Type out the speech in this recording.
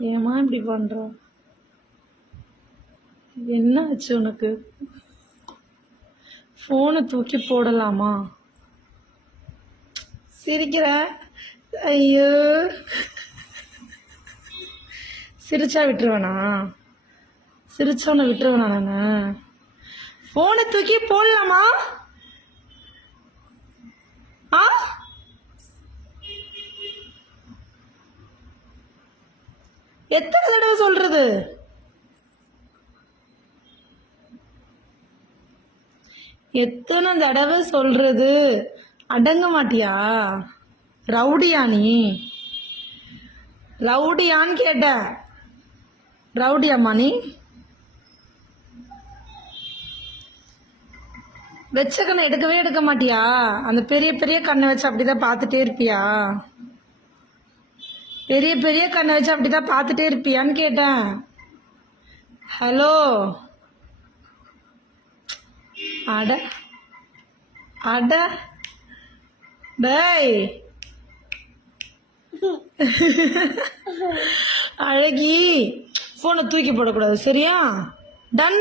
ஏமா இப்படி பண்ற? என்ன ஆச்சு உனக்கு? ஃபோனை தூக்கி போடலாமா? சிரிக்கிற? ஐயோ, சிரிச்சா விட்டுருவேனா? சிரிச்சவனை விட்டுருவேனா நான்? ஃபோனை தூக்கி போடலாமா? ஆ, எத்தனை தடவை சொல்றது? எத்தனை தடவை சொல்றது? அடங்க மாட்டியா? ரவுடியா நீ? ரவுடியான்னு கேட்ட. ரவுடியாம்மா நீ? வெச்ச கண்ணை எடுக்கவே எடுக்க மாட்டியா? அந்த பெரிய பெரிய கண்ணை வச்சு அப்படிதான் பார்த்துட்டே இருப்பியா? பெரிய பெரிய கண்ணை வச்சு அப்படிதான் பார்த்துட்டே இருப்பியான்னு கேட்டேன். ஹலோ, அட அட டேய் அழகி, ஃபோனை தூக்கி போடக்கூடாது, சரியா? டன்.